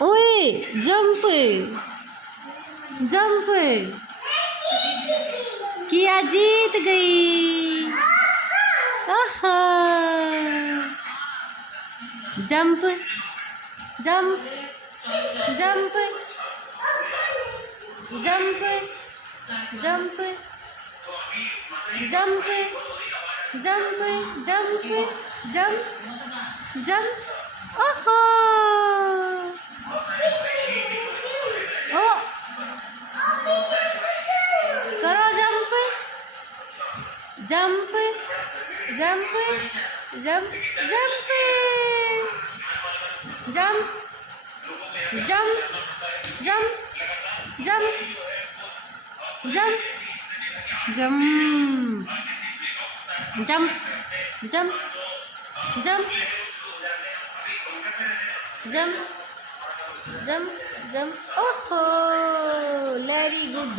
ओए jump jump किया जीत गई। आहा jump jump jump jump jump jump jump jump jump jump ओहो ओ करो jump jump jump jump jump jump jump jump jump jump jump jump jump jump jump jump jump ओहो very good.